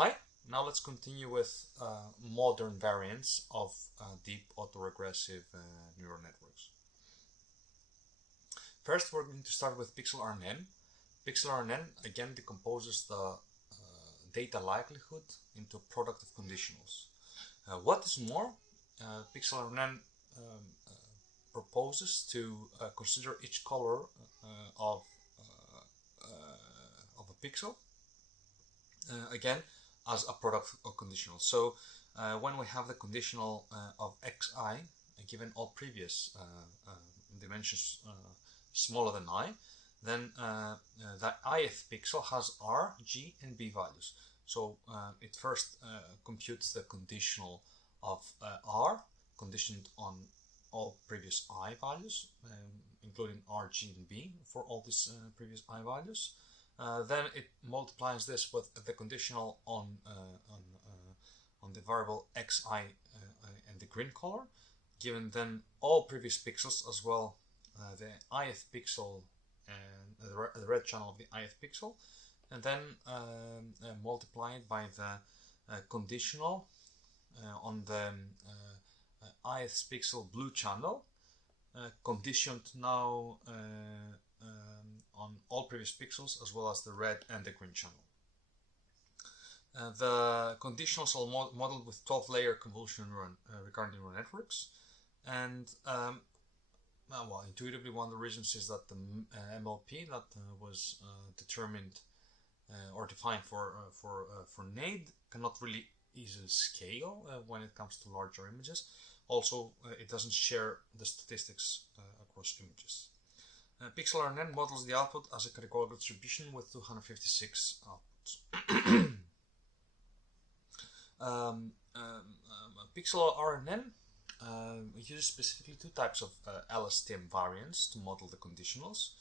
Hi, now let's continue with modern variants of deep autoregressive neural networks. First, we're going to start with pixel RNN. Pixel RNN again decomposes the data likelihood into a product of conditionals. What is more, pixel RNN proposes to consider each color of a pixel again as a product of conditional. So when we have the conditional of xi, given all previous dimensions smaller than I, then the ith pixel has r, g, and b values. So it first computes the conditional of r, conditioned on all previous I values, including r, g, and b for all these previous I values. Then it multiplies this with the conditional on the variable xi and the green color, given then all previous pixels as well, the ith pixel and the red channel of the ith pixel, and then multiplied by the conditional on the ith pixel blue channel, conditioned now on all previous pixels as well as the red and the green channel. The conditionals are modeled with 12-layer convolutional recurrent neural networks, and well, intuitively one of the reasons is that the MLP that was determined or defined for NAID cannot really easily scale when it comes to larger images. Also, it doesn't share the statistics across images. Pixel RNN models the output as a categorical distribution with 256 outputs. Pixel RNN uses specifically two types of LSTM variants to model the conditionals.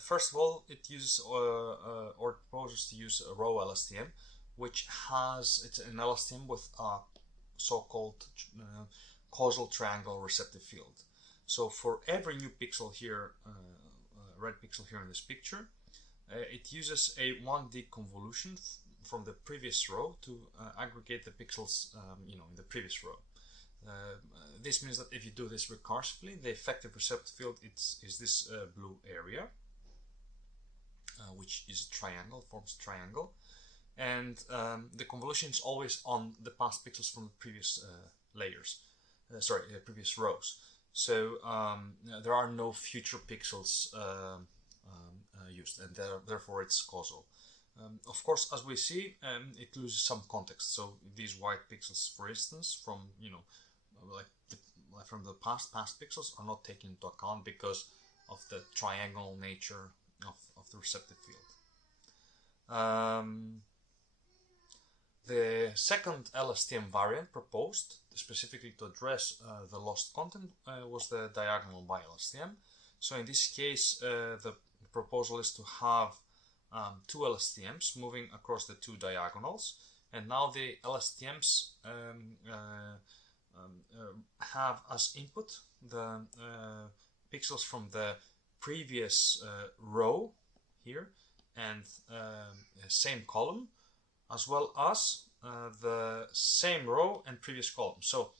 First of all, it uses or proposes to use a row LSTM, which it's an LSTM with a so-called causal triangle receptive field. So for every new pixel here, red pixel here in this picture, it uses a 1D convolution from the previous row to aggregate the pixels in the previous row. This means that if you do this recursively, the effective receptive field is this blue area, which is a triangle, forms a triangle, and the convolution is always on the past pixels from the previous layers, previous rows. So there are no future pixels used, and therefore it's causal. Of course, as we see, it loses some context. So these white pixels, for instance, from from the past pixels are not taken into account because of the triangle nature of the receptive field. The second LSTM variant proposed specifically to address the lost content was the diagonal by LSTM. So in this case, the proposal is to have two LSTMs moving across the two diagonals, and now the LSTMs have as input the pixels from the previous row here and same column, as well as the same row and previous column. So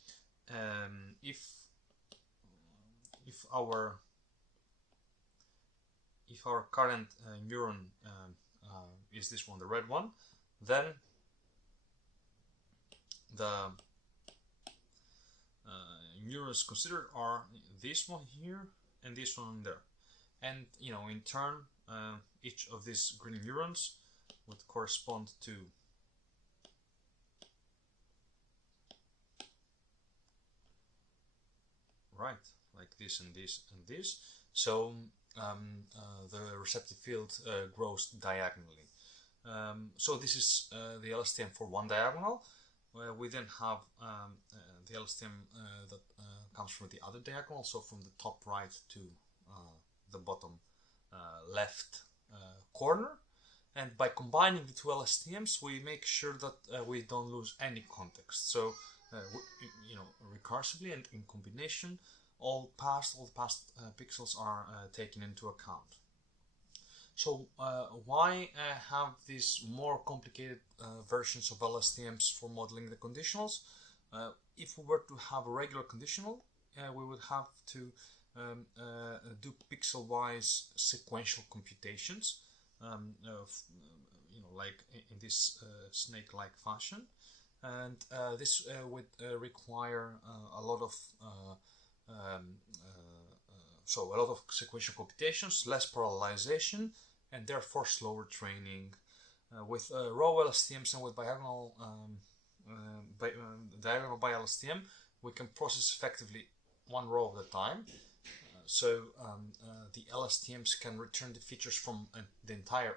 if our current neuron is this one, the red one, then the neurons considered are this one here and this one there, and in turn each of these green neurons would correspond to like this and this and this. So the receptive field grows diagonally. So this is the LSTM for one diagonal. We then have the LSTM that comes from the other diagonal, so from the top right to the bottom left corner. And by combining the two LSTMs, we make sure that we don't lose any context. So, recursively and in combination, all the past pixels are taken into account. So why have these more complicated versions of LSTMs for modeling the conditionals? If we were to have a regular conditional, we would have to do pixel-wise sequential computations, like in this snake-like fashion, and this would require a lot of a lot of sequential computations, less parallelization, and therefore slower training. With raw LSTMs and with diagonal by LSTM, we can process effectively one row at a time. The LSTMs can return the features from the entire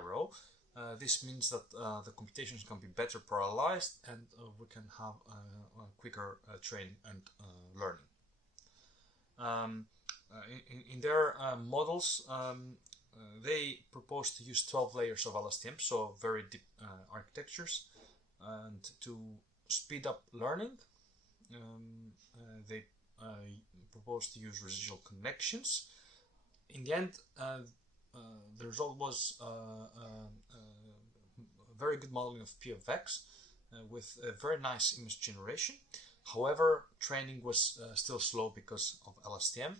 row. This means that the computations can be better parallelized, and we can have quicker training and learning. In their models, they propose to use 12 layers of LSTM, so very deep architectures, and to speed up learning, they propose to use residual connections. In the end, the result was very good modeling of P of X with a very nice image generation. However, training was still slow because of LSTM.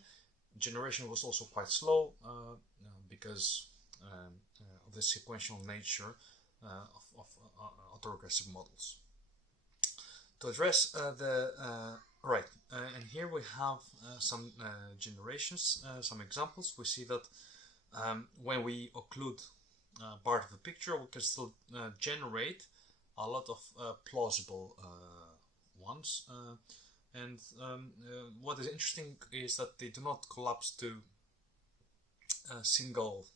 Generation was also quite slow because of the sequential nature of autoregressive models. To address and here we have some generations, some examples. We see that when we occlude part of the picture, we can still generate a lot of plausible ones. What is interesting is that they do not collapse to a single,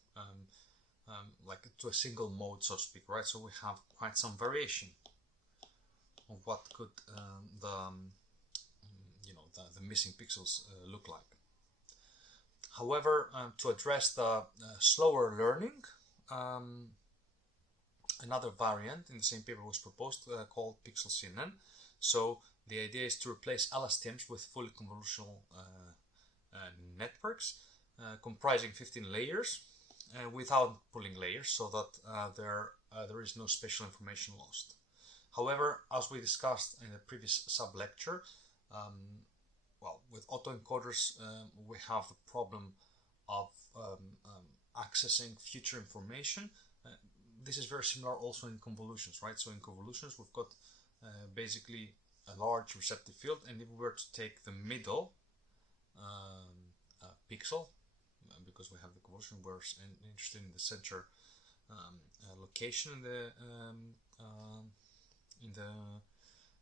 to a single mode, so to speak, right? So we have quite some variation of what could the missing pixels look like. However, to address the slower learning, another variant in the same paper was proposed called Pixel CNN. So the idea is to replace LSTMs with fully convolutional networks comprising 15 layers without pulling layers, so that there is no spatial information lost. However, as we discussed in the previous sub-lecture, with autoencoders we have the problem of accessing future information. This is very similar also in convolutions, right? So in convolutions we've got basically a large receptive field, and if we were to take the middle pixel, because we have the convolution, we're interested in the center location in the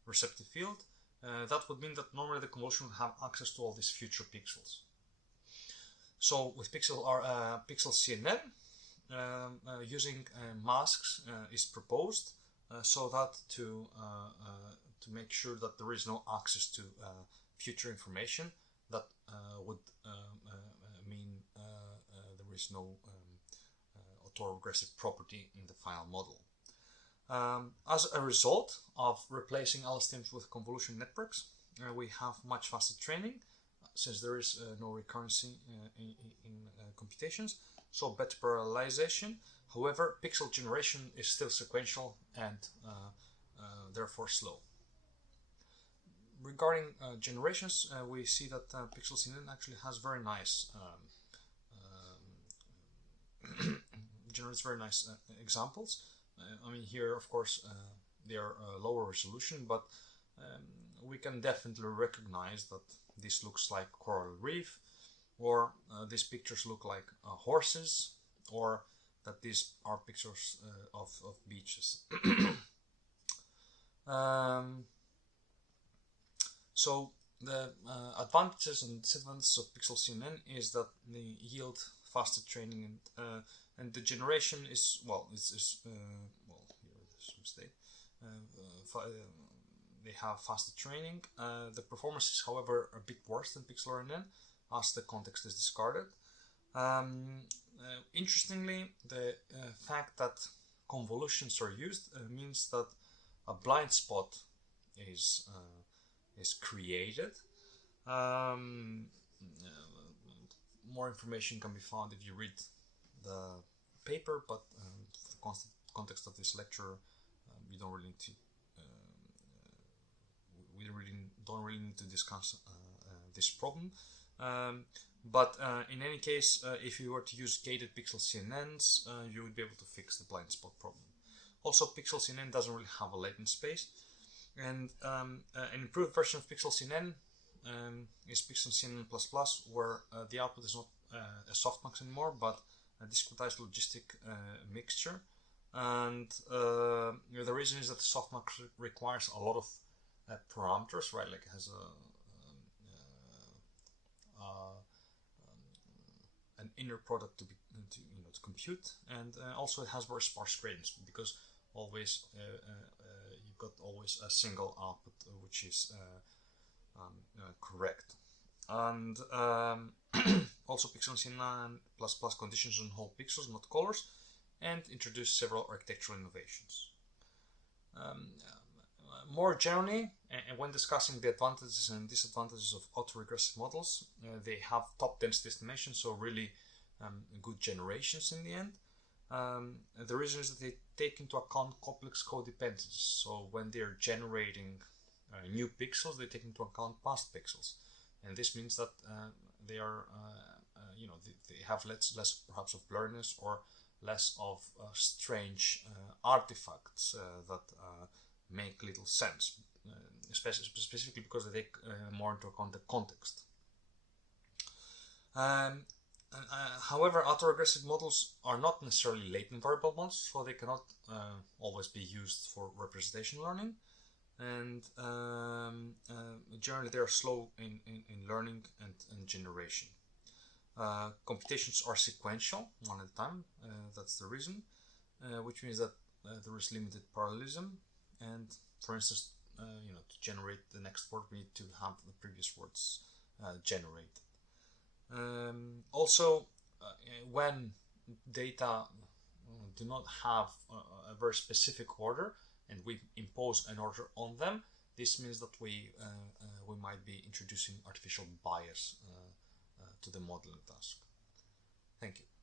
receptive field. That would mean that normally the convolution would have access to all these future pixels. So with Pixel CNN, using masks is proposed, so that to make sure that there is no access to future information, that would mean there is no autoregressive property in the final model. As a result of replacing LSTMs with convolution networks, we have much faster training, since there is no recurrency in computations, so better parallelization. However, pixel generation is still sequential and therefore slow. Regarding generations, we see that Pixel CNN actually has very nice generates very nice examples. I mean, here of course they are lower resolution, but we can definitely recognize that this looks like coral reef, or these pictures look like horses, or that these are pictures of beaches. So the advantages and disadvantages of Pixel CNN is that they yield faster training, and the generation is they have faster training. The performance is, however, a bit worse than PixelRNN, as the context is discarded. Interestingly, the fact that convolutions are used means that a blind spot is created. More information can be found if you read the paper, but for the context of this lecture, we don't really need to discuss this problem. But in any case, if you were to use gated pixel CNNs, you would be able to fix the blind spot problem. Also, Pixel CNN doesn't really have a latent space, and an improved version of Pixel CNN is Pixel CNN++, where the output is not a softmax anymore, but a discretized logistic mixture. And the reason is that the softmax requires a lot of parameters, right? Like it has an inner product to compute, and also it has very sparse gradients, because always you've got always a single output which is correct. And also Pixel CNN++ conditions on whole pixels, not colors, and introduce several architectural innovations. More generally, and when discussing the advantages and disadvantages of autoregressive models, they have top density estimation, so really good generations in the end. The reason is that they take into account complex codependencies. So when they're generating new pixels, they take into account past pixels, and this means that they are, they have less perhaps of blurriness, or less of strange artifacts that make little sense, specifically because they take more into account the context. However, autoregressive models are not necessarily latent variable models, so they cannot always be used for representation learning, and generally they are slow in learning and generation. Computations are sequential, one at a time, that's the reason, which means that there is limited parallelism, and for instance, to generate the next word, we need to have the previous words generated. Also, when data do not have a very specific order, and we impose an order on them, this means that we might be introducing artificial bias to the modeling task. Thank you.